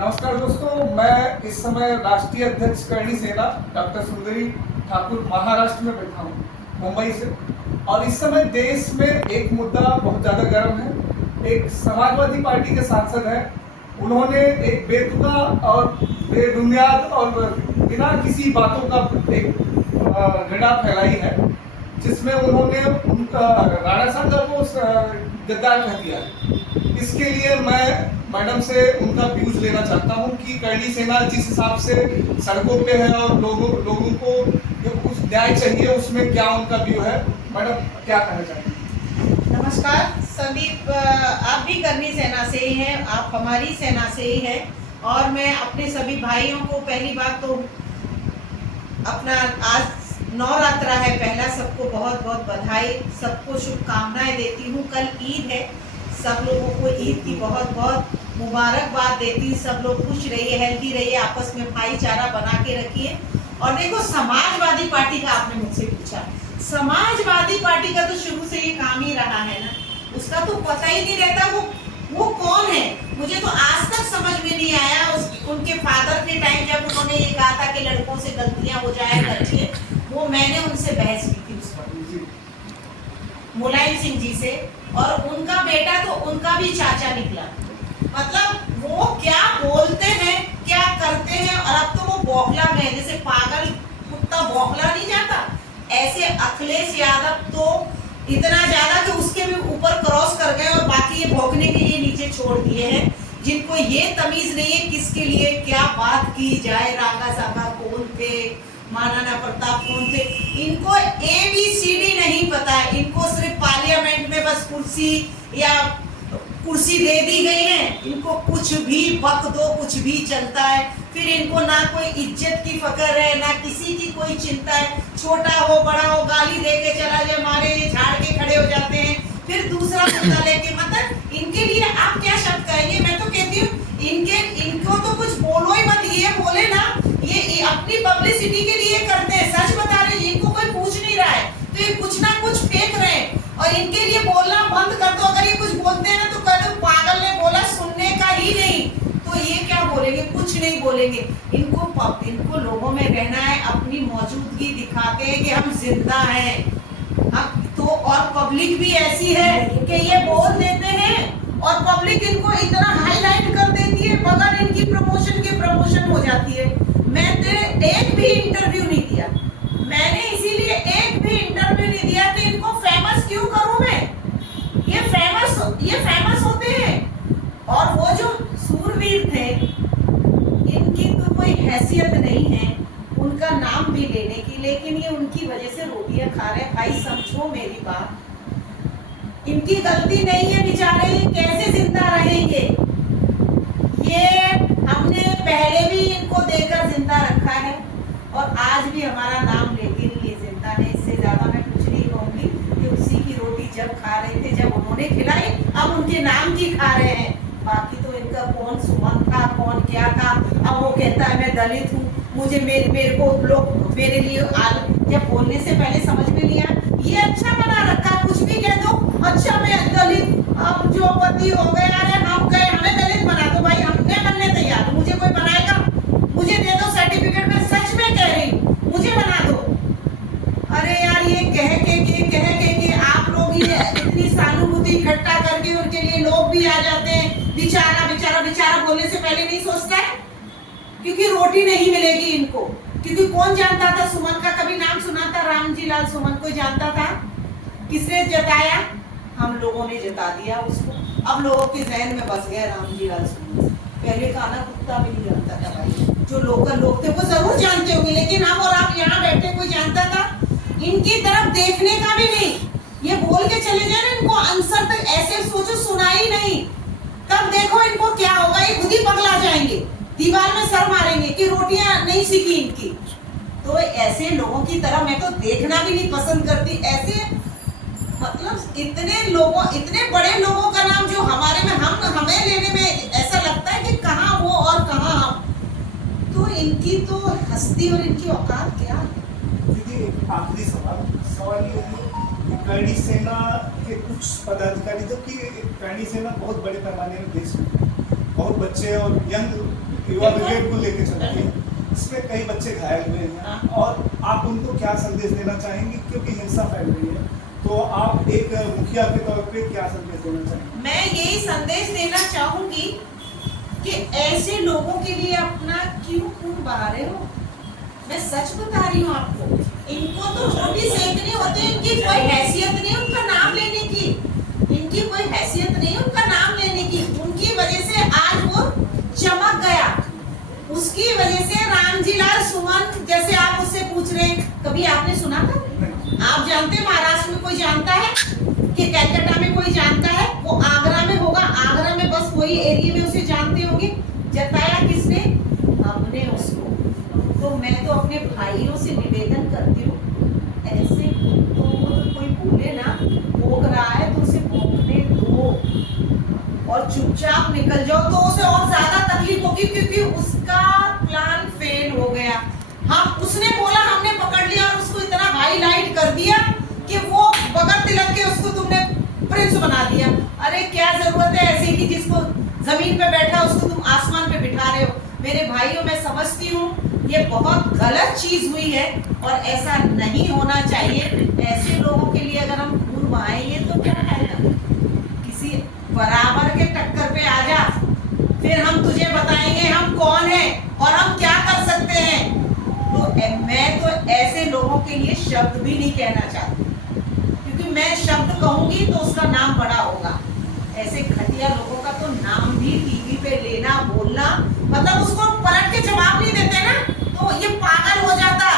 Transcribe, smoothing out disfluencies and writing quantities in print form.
नमस्कार दोस्तों, मैं इस समय राष्ट्रीय अध्यक्ष करणी सेना डॉक्टर सुंदरी ठाकुर महाराष्ट्र में बैठा हूँ, मुंबई से। और इस समय देश में एक मुद्दा बहुत ज़्यादा गर्म है। एक समाजवादी पार्टी के सांसद हैं, उन्होंने एक बेतुका और बेबुनियाद और बिना किसी बातों का एक घृणा फैलाई है, जिसमें उन्होंने उनका राणा सांगा को गद्दार कह दिया है। इसके लिए मैं मैडम से उनका व्यूज लेना चाहता हूं कि करणी सेना जिस हिसाब से सड़कों पे है और लोगों को जो कुछ न्याय चाहिए उसमें क्या उनका व्यू है। मैडम क्या कहना चाहेंगे? नमस्कार सभी, आप भी करणी सेना से ही हैं, आप हमारी सेना से ही हैं। और मैं अपने सभी भाइयों को पहली बात तो अपना आज नवरात्रा है, पहला सबको बहुत बहुत बधाई, सबको शुभकामनाएं देती हूँ। कल ईद है, सब लोगों को ईद की बहुत बहुत मुबारकबाद देती हूँ। सब लोग खुश रहिए, हेल्दी रहिए, आपस में भाईचारा बना के रखिए। और देखो, समाजवादी पार्टी का आपने मुझसे पूछा, समाजवादी पार्टी का तो शुरू से ये काम ही रहा है ना, उसका तो पता ही नहीं रहता वो कौन है। मुझे तो आज तक समझ में नहीं आया। उनके फादर के टाइम जब उन्होंने ये कहा था कि लड़कों से गलतियां हो जाया करती है, वो मैंने उनसे बहस की थी उस पर, मुलायम सिंह जी से। और उनका बेटा तो उनका भी चाचा निकला। मतलब वो क्या बोलते हैं, क्या करते हैं। और अब तो वो बौखला गए, जैसे पागल कुत्ता बौखला नहीं जाता, ऐसे अखिलेश यादव तो इतना ज्यादा कि उसके भी ऊपर क्रॉस कर गए और बाकी ये भौंकने के लिए नीचे छोड़ दिए हैं, जिनको ये तमीज नहीं है किसके लिए क्या बात की जाए। रागा सागा कौन थे, महाराणा प्रताप कौन थे, इनको ABCD नहीं पता है। इनको सिर्फ पार्लियामेंट में बस कुर्सी दे दी गई है, इनको कुछ भी बक दो, कुछ भी चलता है। फिर इनको ना कोई इज्जत की फिक्र है, ना किसी की कोई चिंता है। छोटा हो बड़ा हो, गाली दे के चला जाए, मारे ये झाड़ के खड़े हो जाते हैं, फिर दूसरा मुद्दा लेके। मतलब इनके लिए आप क्या शब्द कहेंगे। मैं तो कहती हूँ इनको तो कुछ बोलो ही मत। ये बोले ना, ये अपनी पब्लिसिटी के लिए करते हैं। सच बता रहे हैं, इनको कोई पूछ नहीं रहा है तो ये कुछ ना कुछ फेंक रहे हैं। और इनके लिए बोलना बंद कर दो। अगर ये कुछ बोलते हैं ना तो कह दो पागल ने बोला, सुनने का ही नहीं। तो ये क्या बोलेंगे, कुछ नहीं बोलेंगे। इनको लोगों में रहना है, अपनी मौजूदगी दिखाते हैं कि हम जिंदा हैं। अब तो और पब्लिक भी ऐसी है कि ये बोल देते हैं और पब्लिक इनको इतना हाईलाइट कर देती है, मगर इनकी प्रमोशन हो जाती है। मैंने एक भी इंटरव्यू नहीं दिया, मैंने इसीलिए एक भी इंटरव्यू नहीं दिया कि इनको फेमस क्यों करूं मैं। ये फेमस होते हैं। और वो जो सूरवीर थे, इनकी तो कोई हैसियत नहीं है उनका नाम भी लेने की, लेकिन ये उनकी वजह से रोटियां खा रहे हैं। भाई समझो मेरी बात, इनकी गलती नहीं है बेचारे, ये कैसे जिंदा रहेंगे। ये हमने पहले भी इनको देकर जिंदा रखा है और आज भी हमारा नाम लेके ये जिंदा है। इससे ज्यादा मैं कुछ नहीं कहूंगी कि उसी की रोटी जब खा रहे थे, जब उन्होंने खिलाई, अब उनके नाम की खा रहे हैं। बाकी तो इनका कौन सुमन था, कौन क्या था। अब वो कहता है मैं दलित हूँ, मुझे मेरे को लोग मेरे लिए जब बोलने से पहले समझ में लिया। ये अच्छा बना रखा, कुछ भी कह दो, अच्छा मैं दलित, अब जो पति हो गए, अरे हम गए, हमें दलित बना दो भाई, हमने बनने तैयार हूँ। मुझे कोई बनाएगा, मुझे दे दो सर्टिफिकेट, मैं सच में कह रही हूँ, मुझे बना दो। अरे यार, ये कह के आप लोग ये इतनी सहानुभूति इकट्ठा करके उनके लिए लोग भी आ जाते हैं। बेचारा बोलने से पहले नहीं सोचता है, क्योंकि रोटी नहीं मिलेगी इनको। क्योंकि कौन जानता था सुमन का, कभी नाम सुना था रामजी लाल सुमन, कोई जानता था? किसने जताया? हम लोगों ने जता दिया उसको। अब लोगों के जहन में बस गया रामजी लाल सुमन। पहले काना कुत्ता भी नहीं जानता था भाई। जो लोकल लोग थे वो जरूर जानते होंगे, लेकिन हम और आप यहाँ बैठे कोई जानता था? इनकी तरफ देखने का भी नहीं। ये बोल के चले जाए ना, इनको आंसर तक ऐसे सोचो सुना ही नहीं, तब देखो इनको क्या होगा। ये खुद ही पगला जाएंगे, दीवार में सर मारेंगे कि रोटियां नहीं सीखी इनकी। तो ऐसे लोगों की तरह मैं तो देखना भी नहीं पसंद करती। ऐसे मतलब इतने बड़े लोगों का नाम जो हमारे में हमें लेने में ऐसा लगता है कि कहाँ वो और कहाँ हम। तो इनकी तो हस्ती और इनकी औकात क्या है। दीदी, एक आखिरी सवाल ये है कि करणी सेना के कुछ पदाधिकारी, जबकि करणी सेना बहुत बड़े पैमाने में देश में बहुत बच्चे और यंग युवा बिल्कुल। ब्रिगेड को लेके चलती है, इसमें कई बच्चे घायल हुए हैं हाँ। और आप उनको क्या संदेश देना चाहेंगी, क्योंकि हिंसा फैल रही है, तो आप एक मुखिया के तौर पे क्या संदेश देना चाहेंगे? मैं यही संदेश देना चाहूंगी कि ऐसे लोगों के लिए अपना क्यों खून बहा रहे हो। मैं सच बता रही हूँ आपको, इनको तो रोटी सेकनी होती है, इनकी कोई हैसियत नहीं उनका नाम लेने की, इनकी कोई हैसियत नहीं उनका नाम लेने की। उनकी वजह से आज वो चमक गया, उसकी वजह से रामजी लाल सुमन, जैसे आप उससे पूछ रहे हैं, कभी आपने सुना था? आप जानते हैं महाराष्ट्र में कोई जानता है कि कलकत्ता में कोई जानता है? वो आगरा में होगा, आगरा में बस वही एरिया में उसे जानते होंगे। जताया किसने? हमने उसको। तो मैं तो अपने भाइयों से निवेदन करती हूँ, ऐसे तो कोई बोले ना भोग रहा है तो उसे भोगने दो और चुपचाप निकल जाओ, तो उसे और ज्यादा तकलीफ होगी, क्योंकि उसका प्लान फेल हो गया। हम उसने बोला, हमने पकड़ लिया और उसको इतना हाईलाइट कर दिया कि वो बगैर तिलक के उसको तुमने प्रिंस बना दिया। अरे क्या जरूरत है ऐसे की, जिसको जमीन पे बैठा उसको तुम आसमान पे बिठा रहे हो। मेरे भाइयों, मैं समझती हूँ ये बहुत गलत चीज हुई है और ऐसा नहीं होना चाहिए। ऐसे लोगों के लिए अगर हम खून बहाएंगे तो क्या फायदा? किसी बराबर के टक्कर पे आ जा, फिर हम तुझे बताएंगे हम कौन है और हम क्या कर सकते हैं। तो मैं तो ऐसे लोगों के लिए शब्द भी नहीं कहना चाहती, क्योंकि मैं शब्द कहूंगी तो उसका नाम बड़ा होगा। ऐसे घटिया लोगों का तो नाम भी टीवी पे लेना बोलना, मतलब उसको पलट के जवाब नहीं देते ना, तो ये पागल हो जाता